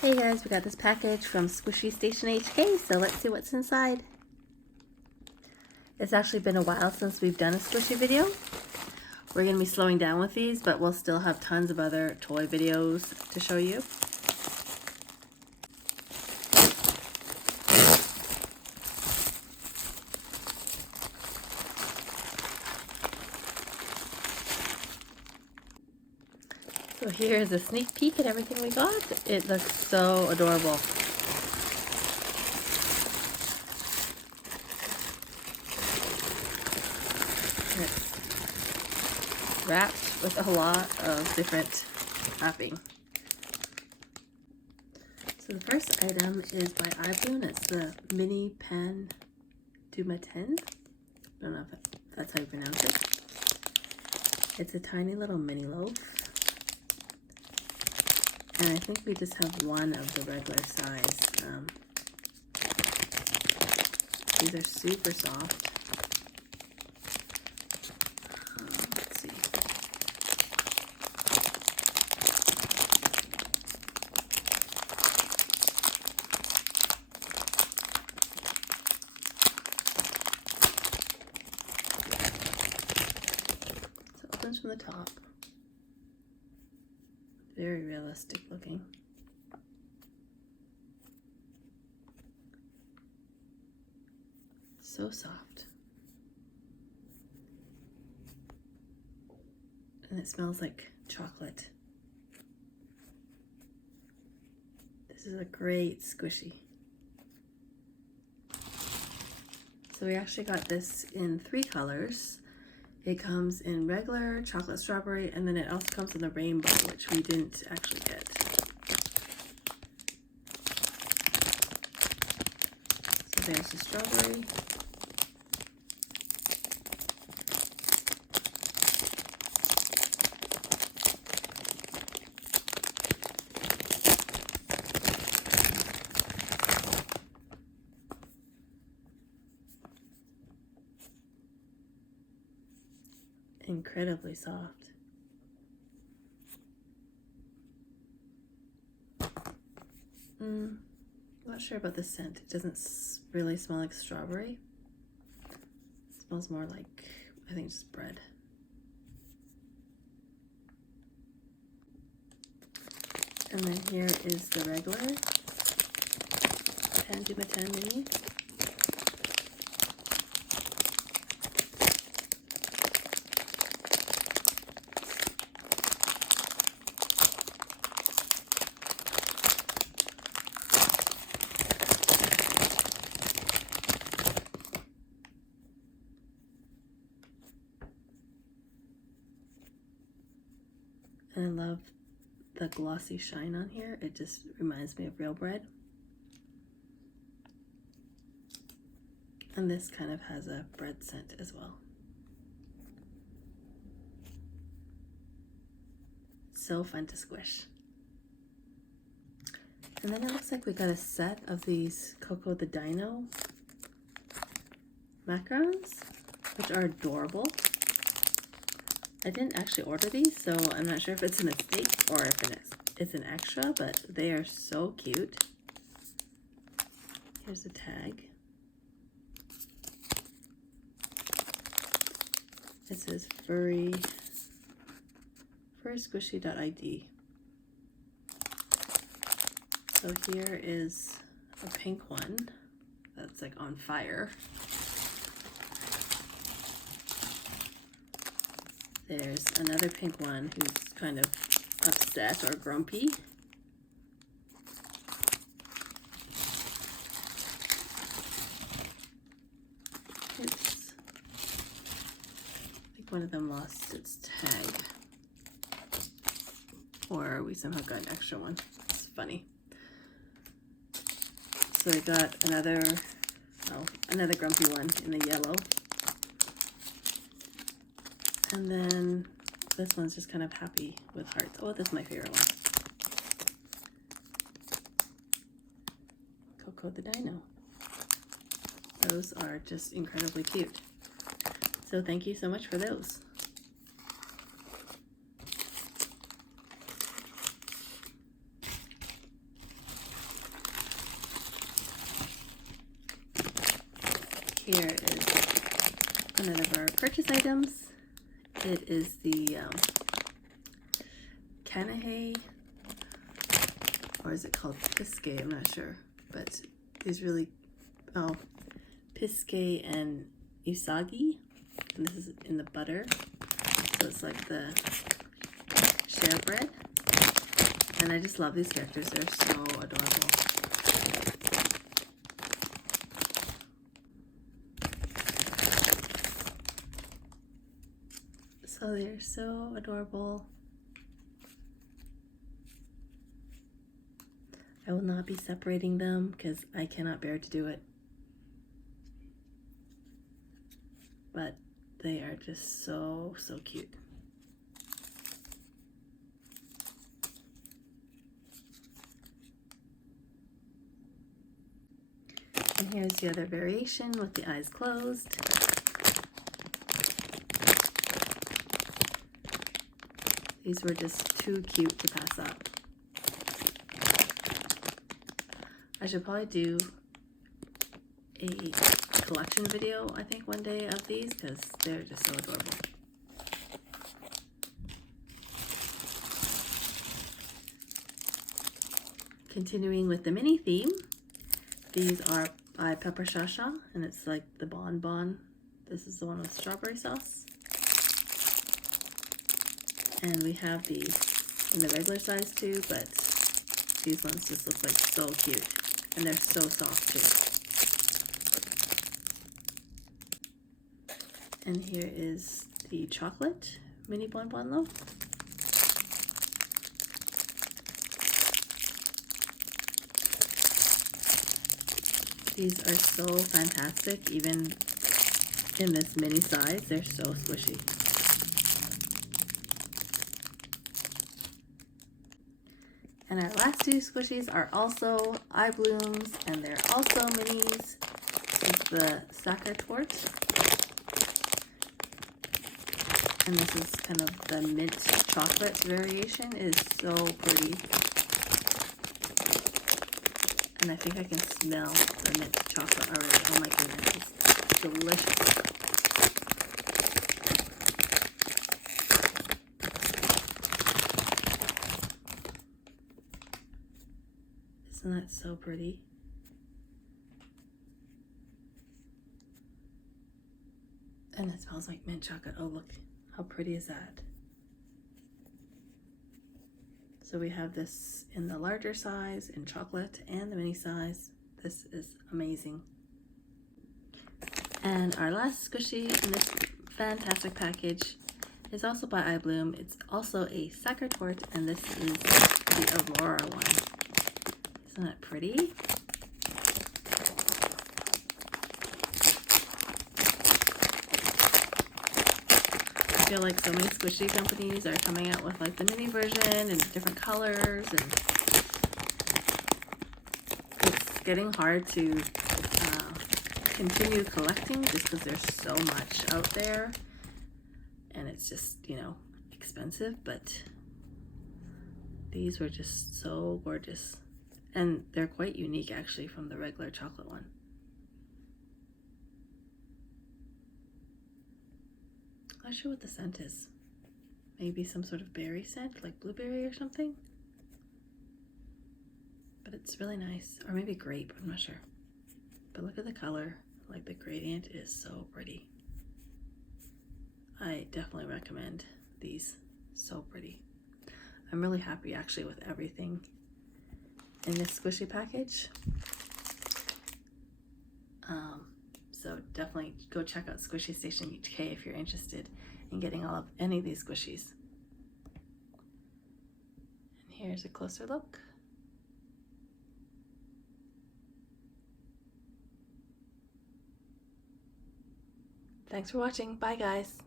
Hey guys, we got this package from Squishy Station HK, so let's see what's inside. It's actually been a while since we've done a Squishy video. We're going to be slowing down with these, but we'll still have tons of other toy videos to show you. So here's a sneak peek at everything we got. It looks so adorable. It's wrapped with a lot of different wrapping. So the first item is by IBloom. It's the mini pan du matin. I don't know if that's how you pronounce it. It's a tiny little mini loaf. And I think we just have one of the regular size. These are super soft. Let's see. So it opens from the top. Very realistic looking. So soft. And it smells like chocolate. This is a great squishy. So we actually got this in 3 colors. It comes in regular, chocolate strawberry, and then it also comes in the rainbow, which we didn't actually get. So there's the strawberry. Incredibly soft. Not sure about the scent. It doesn't really smell like strawberry. It smells more like, I think, just bread. And then here is the regular pan du matin mini. And I love the glossy shine on here. It just reminds me of real bread. And this kind of has a bread scent as well. So fun to squish. And then it looks like we got a set of these Coco the Dino macarons, which are adorable. I didn't actually order these, so I'm not sure if it's a mistake or if it's an extra, but they are so cute. Here's the tag. It says furrysquishy.id. So here is a pink one that's like on fire. There's another pink one who's kind of upset or grumpy. Oops. I think one of them lost its tag. Or we somehow got an extra one. It's funny. So we got another grumpy one in the yellow. And then this one's just kind of happy with hearts. Oh, this is my favorite one. Coco the Dino. Those are just incredibly cute. So thank you so much for those. Here is another of our purchase items. It is the Kanahe, or is it called Pisque? I'm not sure, but these really, Pisque and Usagi, and this is in the butter, so it's like the share bread, and I just love these characters. They're so adorable. So they're so adorable. I will not be separating them because I cannot bear to do it. But they are just so, so cute. And here's the other variation with the eyes closed. These were just too cute to pass up. I should probably do a collection video, I think, one day of these because they're just so adorable. Continuing with the mini theme, these are by Pepperchacha, and it's like the bonbon. This is the one with strawberry sauce. And we have these in the regular size too, but these ones just look like so cute. And they're so soft too. And here is the chocolate mini bonbon loaf. These are so fantastic, even in this mini size, they're so squishy. And our last two squishies are also IBlooms, and they're also minis. This is the Sakura Tort. And this is kind of the mint chocolate variation. It is so pretty. And I think I can smell the mint chocolate already. Oh my goodness, it's delicious. Isn't that so pretty? And it smells like mint chocolate. Oh, look, how pretty is that? So we have this in the larger size, in chocolate, and the mini size. This is amazing. And our last squishy in this fantastic package is also by IBloom. It's also a Sakura Tort, and this is the Aurora one. Isn't that pretty? I feel like so many squishy companies are coming out with like the mini version and different colors, and it's getting hard to continue collecting just because there's so much out there, and it's just, you know, expensive, but these were just so gorgeous. And they're quite unique actually from the regular chocolate one. I'm not sure what the scent is. Maybe some sort of berry scent, like blueberry or something. But it's really nice. Or maybe grape, I'm not sure. But look at the color, like the gradient is so pretty. I definitely recommend these. So pretty. I'm really happy actually with everything in this squishy package. So definitely go check out Squishy Station UK if you're interested in getting any of these squishies. And here's a closer look. Thanks for watching. Bye guys.